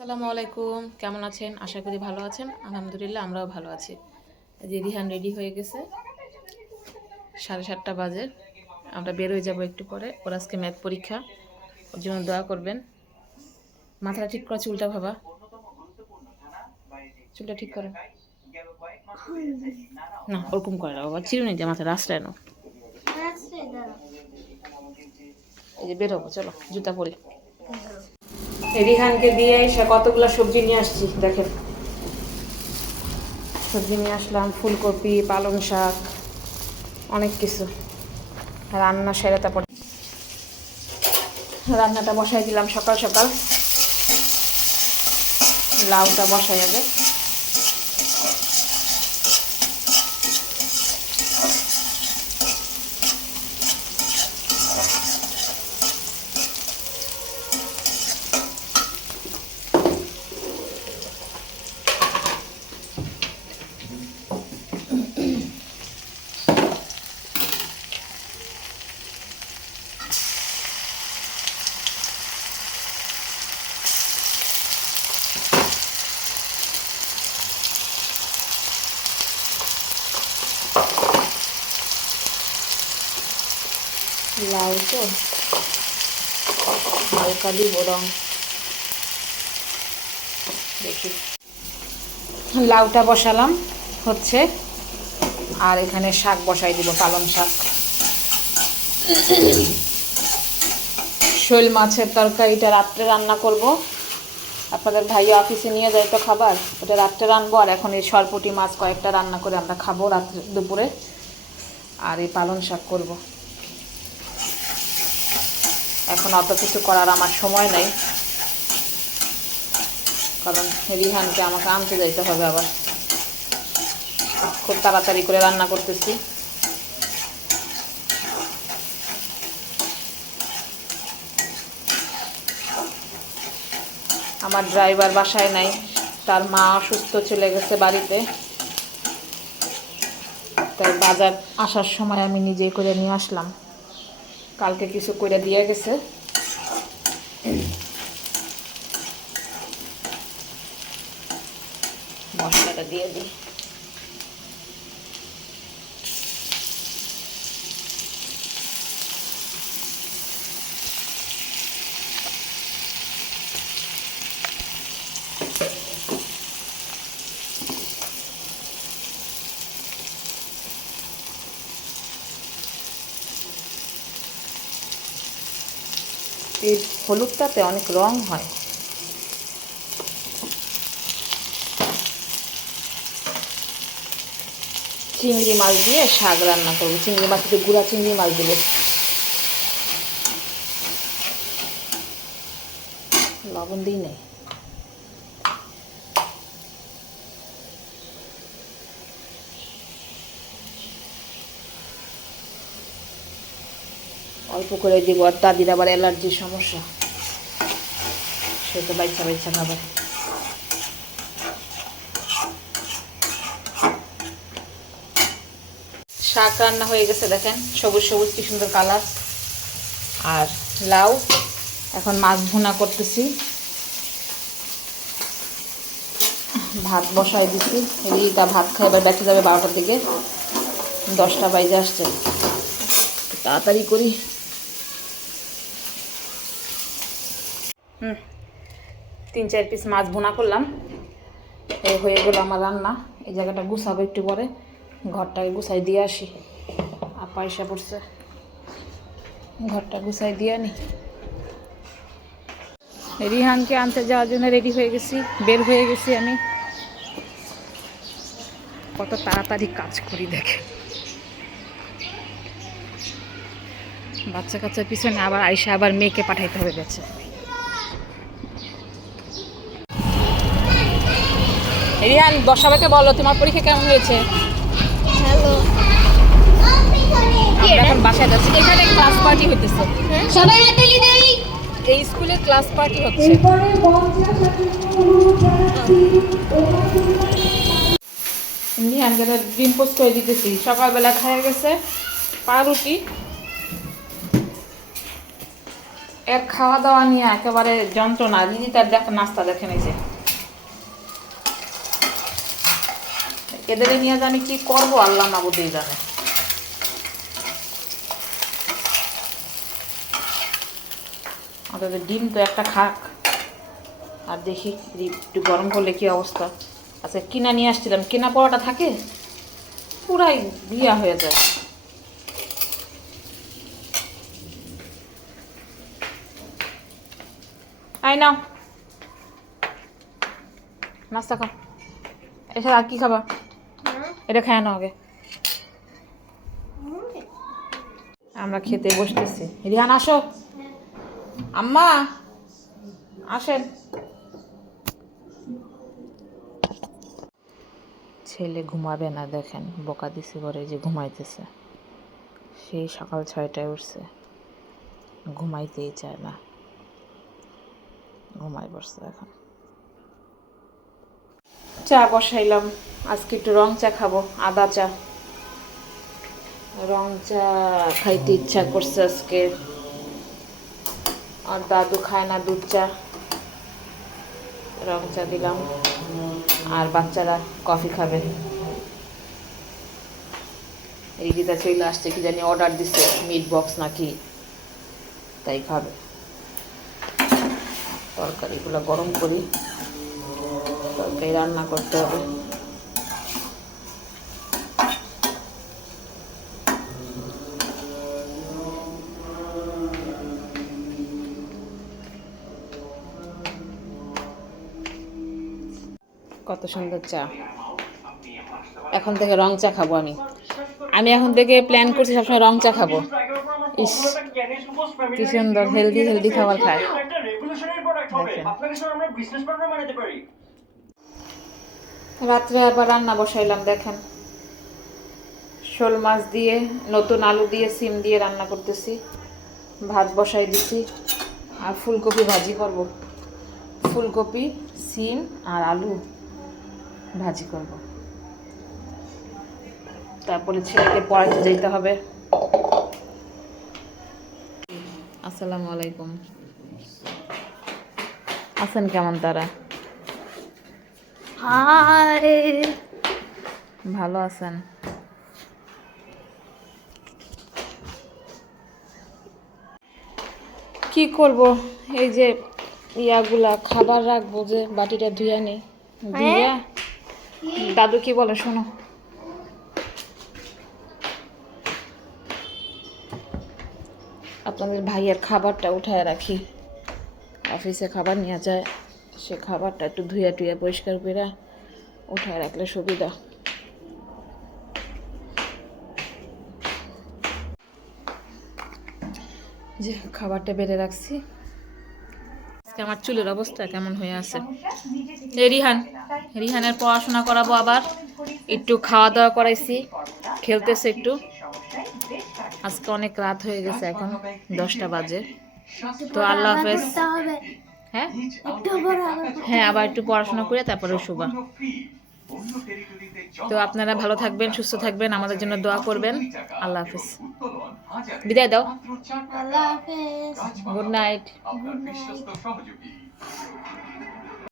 আসসালামু আলাইকুম, কেমন আছেন? আশা করি ভালো আছেন। আলহামদুলিল্লাহ আমরাও ভালো আছি। এই যে রিহান রেডি হয়ে গেছে, 7:30 বাজে। আমরা বের হয়ে যাব একটু পরে। ওর আজকে ম্যাথ পরীক্ষা, ওর জন্য দোয়া করবেন। মাথাটা ঠিক করা, চুলটা ভাবা, চুলটা ঠিক করো না, ওরকম করে না বাবা, চিরুনি দিয়ে মাথা রাস্তায় নাও। এই যে বের হবো, চলো জুতা পরি। রিহানকে দিয়ে এসে কতগুলো সবজি নিয়ে আসছি দেখেন। সবজি নিয়ে আসলাম, ফুলকপি, পালং শাক, অনেক কিছু। রান্না সেরে তারপর রান্নাটা বসাই দিলাম সকাল সকাল। লাউটা বসাই আগে। লাউ তো হালকা দিব রং, দেখি। লাউটা বসালাম হচ্ছে, আর এখানে শাক বসাই দিব, পালং শাক। শোল মাছের তরকারিটা রাত্রে রান্না করব। আপনাদের ভাইয়া অফিসে নিয়ে যায় তো খাবার, ওটা রাত্রে রানবো। আর এখন এই সরপুঁটি মাছ কয়েকটা রান্না করে আমরা খাবো রাত্রে, দুপুরে। আর এই পালং শাক করব। এখন অত কিছু করার আমার সময় নাই, কারণ রিহানকে আমাকে আনতে যাইতে হবে আবার। খুব তাড়াতাড়ি করে রান্না করতেছি। আমার ড্রাইভার বাসায় নাই, তার মা অসুস্থ, চলে গেছে বাড়িতে। তাই বাজার আসার সময় আমি নিজে করে নিয়ে আসলাম। কালকে কিছু করে দিয়ে গেছে। মশলাটা দিয়ে দিই। এই হলুদটাতে অনেক রং হয়। চিংড়ি মাছ দিয়ে শাক রান্না করবো। চিংড়ি মাছ, একটু গুঁড়া চিংড়ি মাছ দিলে। লবণ দিই নেই। অল্প করে দিব, আর দাদির আবার অ্যালার্জির সমস্যা, সে তো বাচ্চা বাচ্চা খাবার। শাক রান্না হয়ে গেছে দেখেন, সবুজ সবুজ কি সুন্দর কালার। আর লাউ, এখন মাছ ভুনা করতেছি। ভাত বসাই দিছি। রিতা ভাত খাই, এবার বেঁচে যাবে 12টার দিকে। 10টা বাজে আসছে, তাড়াতাড়ি করি। 3-4 পিস মাছ ভুনা করলাম। এই হয়ে গেল আমার রান্না। এই জায়গাটা গুছাবো একটু পরে, ঘরটাকে গুছাই দিয়ে আসি। আর পয়সা পড়ছে, ঘরটা গুছাই দিয়ে আনি। রিহানকে আনতে যাওয়ার জন্য রেডি হয়ে গেছি, বের হয়ে গেছি আমি। কত তাড়াতাড়ি কাজ করি দেখে। বাচ্চা কাচ্চার পিছনে আবার আইসা আবার মেয়েকে পাঠাইতে হবে গেছে। রিহান, সবাইকে বলো তোমার পরীক্ষা কেমন হয়েছে। হ্যালো, আমরা এখন বাসায় যাচ্ছি। এখানে ক্লাস পার্টি হইতেছে, সবাই হাততালি দেই। এই স্কুলে ক্লাস পার্টি হচ্ছে। রিহানকে ডিম পোস্ট করে দিতেছি। সকালবেলা খাইয়া গেছে পাউরুটি, এর খাওয়া দাওয়া নিয়ে একেবারে যন্ত্রণা। দিদি তার দেখ নাস্তা দেখে নিয়েছে। এদের নিয়ে যে আমি কি করবো আল্লাহ মাবুদেই জানে। অন্তত ডিম তো একটা খাক, আর দেখি একটু গরম করলে কি অবস্থা। আচ্ছা কিনা নিয়ে আসছিলাম, কিনা পরোটা থাকে পুরাই বিয়া হয়ে যায়। আই নাও নাস্তা খাও। এছাড়া আর কি খাবা? এটা খায় না আগে। আমরা খেতে বসতেছি। রিহান আসো, আম্মা আসেন। ছেলে ঘুমাবে না, দেখেন বকা দিছে করে যে ঘুমাইতেছে। সেই সকাল 6টায় উঠছে, ঘুমাইতেই চায় না, ঘুমাই পড়ছে। এখন চা বসাইলাম, আজকে একটু রং চা খাবো, আদা চা। রং চা খাইতে ইচ্ছা করছে আজকে, আর দাদু খায় না দুধ চা। রং চা দিলাম, আর বাচ্চারা কফি খাবে। এই গীতা চলে আসছে, কি জানি অর্ডার দিচ্ছে মিট বক্স নাকি, তাই খাবে। তরকারিগুলো গরম করি, তরকারি রান্না করতে হবে। কত সুন্দর চা। এখন থেকে রং চা খাবো আমি। আমি এখন থেকে প্ল্যান করছি সবসময় রং চা খাবো। ইস কি সুন্দর হেলদি হেলদি খাবার খায়। রাত্রে আবার রান্না বসাইলাম, দেখেন শোল মাছ দিয়ে, নতুন আলু দিয়ে, সিম দিয়ে রান্না করতেছি। ভাত বসাই দিছি, আর ফুলকপি ভাজি করব। ফুলকপি, সিম আর আলু ভাজি করব। তারপরে ছেলেকে পড়াতে যেতে হবে। আসসালামু আলাইকুম। আছেন কেমন তারা? হাই। ভালো আছেন? কি করব, এই যে ইয়াগুলা খাবার রাখবো, যে বাটিটা ধুইয়া নেই, ধুইয়া। দাদু কি বলে শোনো। আপনাদের ভাইয়ের খাবারটা উঠায় রাখি, অফিসে খাবার নিয়ে যায়, সে খাবারটা একটু ধুইয়া টুইয়া পরিষ্কার করে উঠায় রাখলে সুবিধা। যে খাবারটা বেড়ে রাখছি। আজকে আমার চুলের অবস্থা কেমন হয়ে আছে। রিহানের পড়াশোনা করাবো, আবার একটু খাওয়া দাওয়া করাইছি, খেলতেছে একটু। আজকে অনেক রাত হয়ে গেছে, এখন 10টা বাজে। তো আল্লাহ হাফেজ। হ্যাঁ হ্যাঁ, আবার একটু পড়াশোনা করে তারপরে শুবা। তো আপনারা ভালো থাকবেন, সুস্থ থাকবেন, আমাদের জন্য দোয়া করবেন। আল্লাহ হাফেজ, বিদায় দাও। আল্লাহ হাফেজ। Good night. Good night.